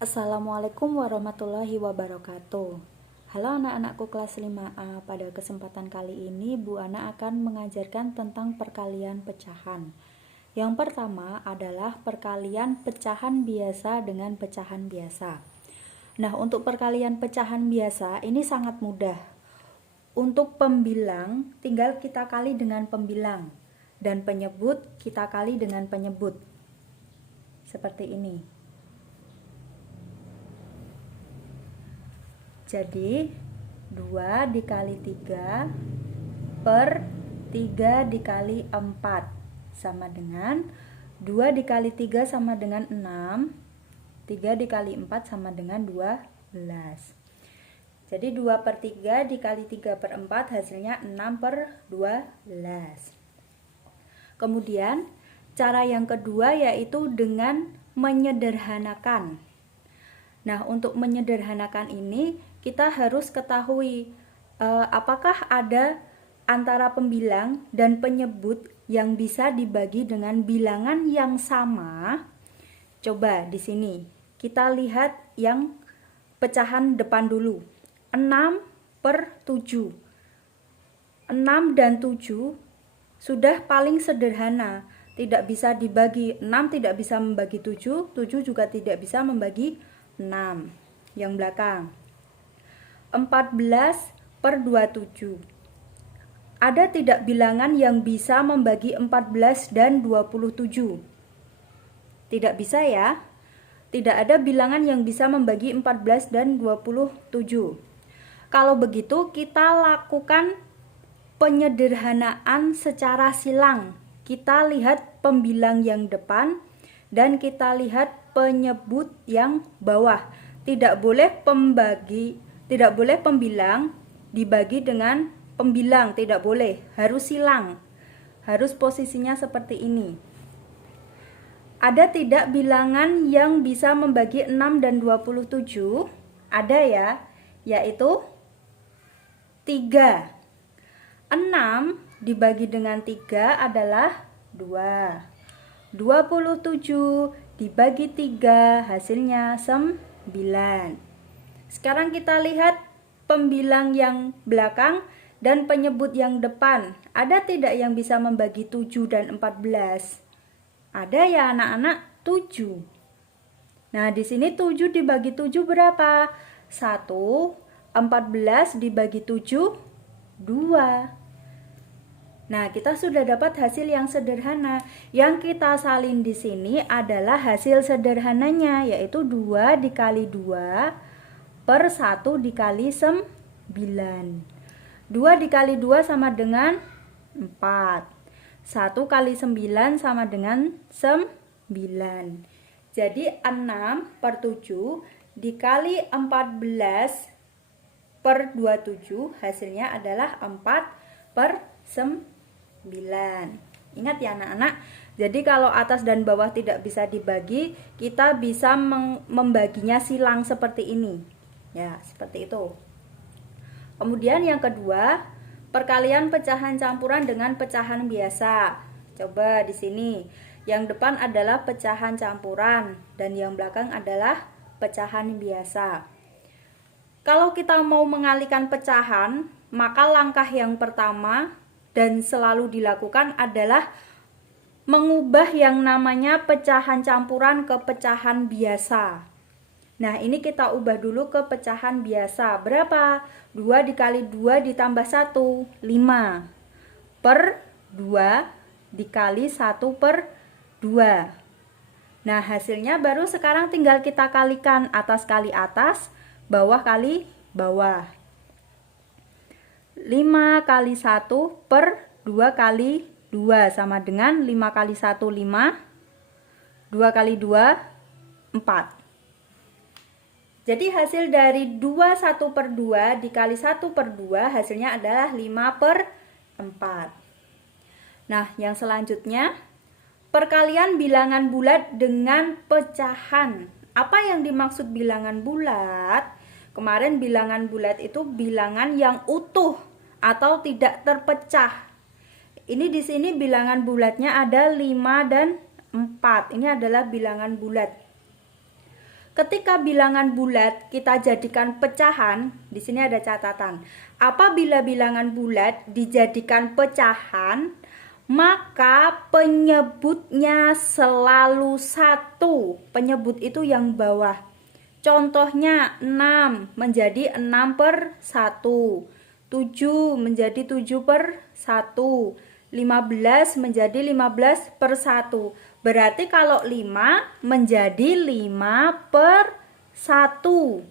Assalamualaikum warahmatullahi wabarakatuh. Halo anak-anakku kelas 5A. Pada kesempatan kali ini Bu Ana akan mengajarkan tentang perkalian pecahan. Yang pertama adalah perkalian pecahan biasa dengan pecahan biasa. Nah, untuk perkalian pecahan biasa ini sangat mudah. Untuk pembilang tinggal kita kali dengan pembilang, dan penyebut kita kali dengan penyebut. Seperti ini. Jadi 2 dikali 3 per 3 dikali 4 sama dengan 2 dikali 3 sama dengan 6, 3 dikali 4 sama dengan 12. Jadi 2 per 3 dikali 3 per 4 hasilnya 6 per 12. Kemudian cara yang kedua yaitu dengan menyederhanakan. Nah, untuk menyederhanakan ini kita harus ketahui apakah ada antara pembilang dan penyebut yang bisa dibagi dengan bilangan yang sama. Coba di sini kita lihat yang pecahan depan dulu. 6 per 7. 6 dan 7 sudah paling sederhana. Tidak bisa dibagi. 6 tidak bisa membagi 7, 7 juga tidak bisa membagi 6. Yang belakang 14 per 27. Ada tidak bilangan yang bisa membagi 14 dan 27? Tidak bisa ya. Tidak ada bilangan yang bisa membagi 14 dan 27. Kalau begitu kita lakukan penyederhanaan secara silang. Kita lihat pembilang yang depan dan kita lihat penyebut yang bawah. Tidak boleh pembilang dibagi dengan pembilang, tidak boleh. Harus silang. Harus posisinya seperti ini. Ada tidak bilangan yang bisa membagi 6 dan 27? Ada ya, yaitu 3. 6 dibagi dengan 3 adalah 2. 27 dibagi 3 hasilnya 9. Sekarang kita lihat pembilang yang belakang dan penyebut yang depan. Ada tidak yang bisa membagi 7 dan 14? Ada ya anak-anak, 7. Nah, di sini 7 dibagi 7 berapa? 1. 14 dibagi 7, 2. Nah, kita sudah dapat hasil yang sederhana. Yang kita salin di sini adalah hasil sederhananya, yaitu 2 dikali 2 per 1 dikali 9. 2 dikali 2 sama dengan 4. 1 kali 9 sama dengan 9. Jadi 6 per 7 dikali 14 per 27 hasilnya adalah 4 per 9. Ingat ya anak-anak. Jadi kalau atas dan bawah tidak bisa dibagi, kita bisa membaginya silang seperti ini. Ya, seperti itu. Kemudian yang kedua, perkalian pecahan campuran dengan pecahan biasa. Coba di sini. Yang depan adalah pecahan campuran dan yang belakang adalah pecahan biasa. Kalau kita mau mengalihkan pecahan, maka langkah yang pertama dan selalu dilakukan adalah mengubah yang namanya pecahan campuran ke pecahan biasa. Nah, ini kita ubah dulu ke pecahan biasa. Berapa? 2 dikali 2 ditambah 1, 5. Per 2 dikali 1 per 2. Nah, hasilnya baru sekarang tinggal kita kalikan. Atas kali atas, bawah kali bawah. 5 kali 1 per 2 kali 2 sama dengan 5 kali 1, 5. 2 kali 2, 4. Jadi hasil dari 2 1 per 2 dikali 1 per 2 hasilnya adalah 5 per 4. Nah, yang selanjutnya perkalian bilangan bulat dengan pecahan. Apa yang dimaksud bilangan bulat? Kemarin bilangan bulat itu bilangan yang utuh atau tidak terpecah. Ini di sini bilangan bulatnya ada 5 dan 4. Ini adalah bilangan bulat. Ketika bilangan bulat kita jadikan pecahan, di sini ada catatan. Apabila bilangan bulat dijadikan pecahan, maka penyebutnya selalu 1. Penyebut itu yang bawah. Contohnya 6 menjadi 6/1, 7 menjadi 7/1, 15 menjadi 15/1. Berarti kalau 5 menjadi 5/1.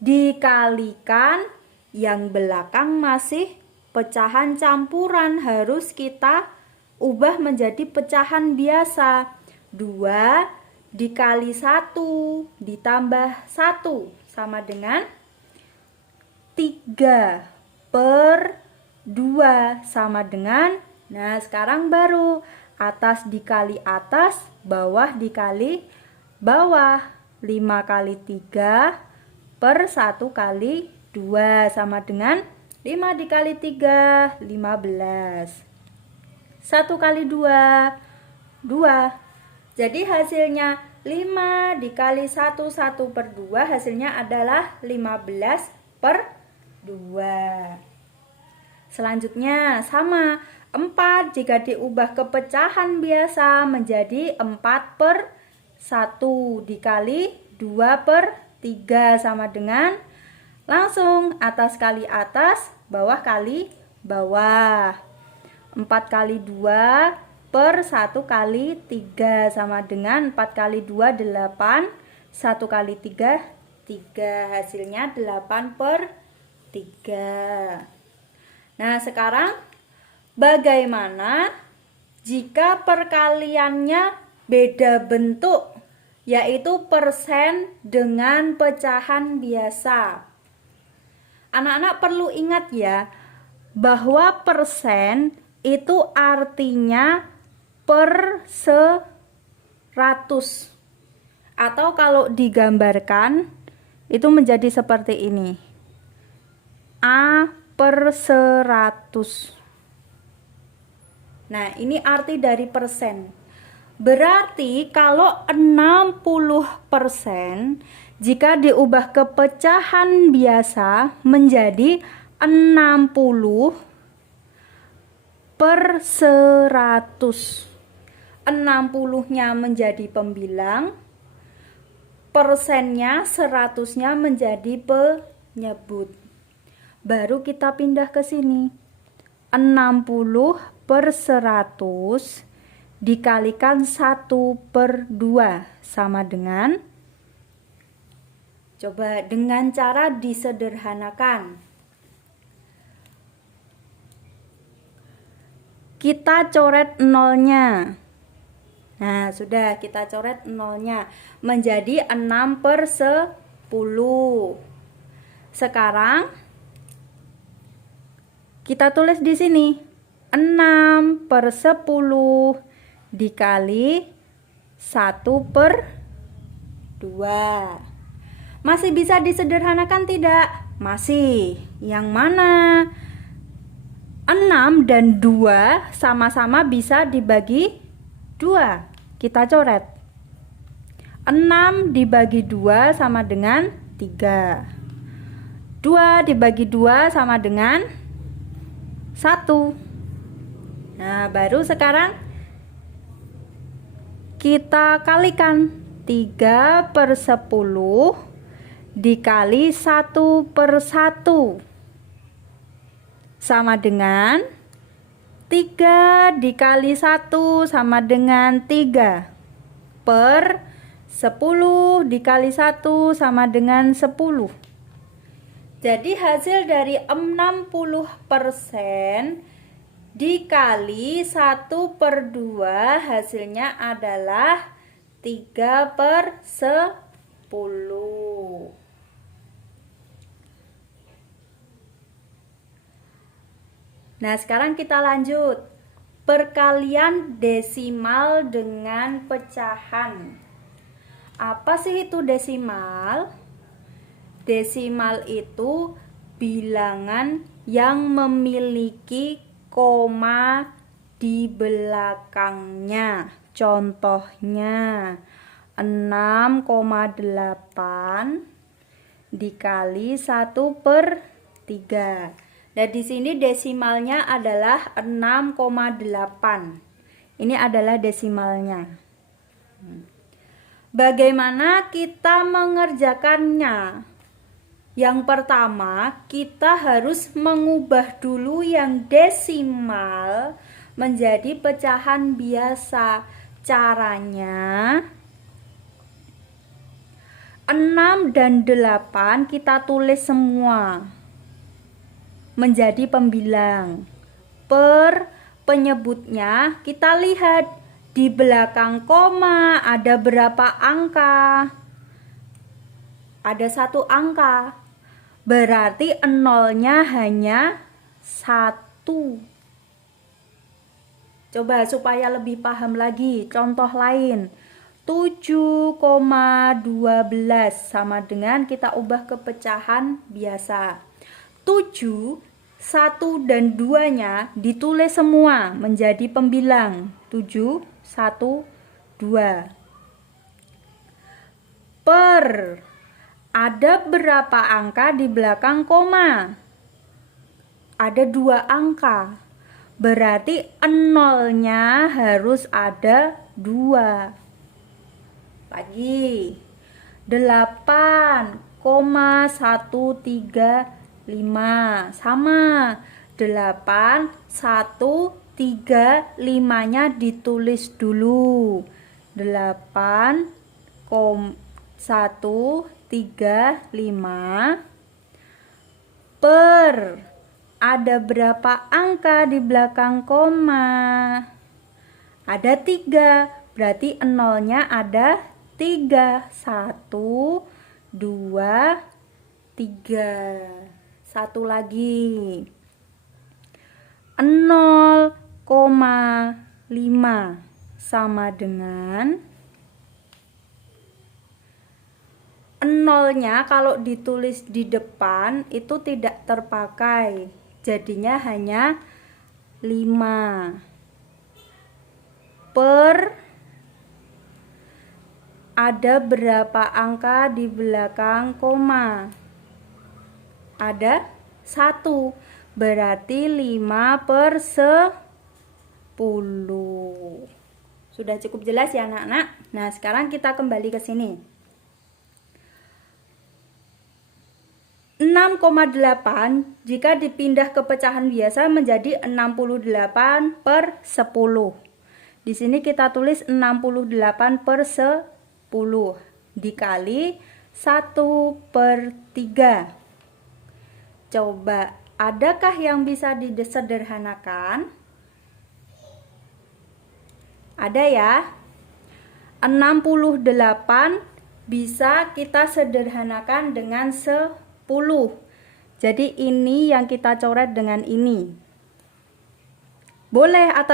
Dikalikan yang belakang masih pecahan campuran, harus kita ubah menjadi pecahan biasa. 2 dikali 1 ditambah 1 sama dengan 3/2 sama dengan, nah sekarang baru atas dikali atas, bawah dikali bawah. 5 kali 3 per 1 kali 2 sama dengan 5 dikali 3, 15. 1 kali 2, 2. Jadi hasilnya 5 dikali 1, 1/2, hasilnya adalah 15/2. Selanjutnya sama, 4 jika diubah ke pecahan biasa menjadi 4/1 dikali 2/3 sama dengan, langsung atas kali atas, bawah kali bawah. 4 kali 2 per 1 kali 3 sama dengan 4 kali 2 8, 1 kali 3 3, hasilnya 8/3. Nah sekarang bagaimana jika perkaliannya beda bentuk, yaitu persen dengan pecahan biasa? Anak-anak perlu ingat ya, bahwa persen itu artinya per 100. Atau kalau digambarkan itu menjadi seperti ini. A/100. Nah, ini arti dari persen. Berarti kalau 60% jika diubah ke pecahan biasa menjadi 60/100. 60-nya menjadi pembilang, persennya 100-nya menjadi penyebut. Baru kita pindah ke sini. 60/100 dikalikan 1/2 sama dengan, coba dengan cara disederhanakan. Kita coret nolnya. Nah, sudah kita coret nolnya menjadi 6/10. Sekarang kita tulis di sini 6/10 dikali 1/2. Masih bisa disederhanakan tidak? Masih. Yang mana? 6 dan 2 sama-sama bisa dibagi 2. Kita coret. 6 dibagi 2 sama dengan 3. 2 dibagi 2 sama dengan 1. Nah, baru sekarang kita kalikan. 3/10 dikali 1/1 sama dengan 3 dikali 1 sama dengan 3 per 10 dikali 1 sama dengan 10. Jadi hasil dari 60% dikali 1/2 hasilnya adalah 3/10. Nah, sekarang kita lanjut. Perkalian desimal dengan pecahan. Apa sih itu desimal? Desimal itu bilangan yang memiliki koma di belakangnya. Contohnya 6,8 dikali 1/3. Nah, di sini desimalnya adalah 6,8. Ini adalah desimalnya. Bagaimana kita mengerjakannya? Yang pertama, kita harus mengubah dulu yang desimal menjadi pecahan biasa. Caranya 6 dan 8 kita tulis semua menjadi pembilang. Per penyebutnya kita lihat di belakang koma ada berapa angka? Ada 1 angka. Berarti nolnya hanya 1. Coba supaya lebih paham lagi, contoh lain. 7,12 sama dengan kita ubah ke pecahan biasa. 7, 1 dan 2-nya ditulis semua menjadi pembilang. 7, 1, 2. Per ada berapa angka di belakang koma? Ada 2 angka. Berarti nolnya harus ada 2. Lagi 8,135 sama 8, 1, 3, 5-nya ditulis dulu. 8,135 per ada berapa angka di belakang koma? Ada 3. Berarti nolnya ada 3. 1, 2, 3. Satu lagi. 0,5 sama dengan nolnya kalau ditulis di depan itu tidak terpakai. Jadinya hanya 5. Per ada berapa angka di belakang koma? Ada 1. Berarti 5/10. Sudah cukup jelas ya anak-anak? Nah, sekarang kita kembali ke sini. 6,8 jika dipindah ke pecahan biasa menjadi 68/10. Di sini kita tulis 68/10 dikali 1/3. Coba, adakah yang bisa disederhanakan? Ada ya? 68 bisa kita sederhanakan dengan 10. Jadi ini yang kita coret dengan ini. Boleh atas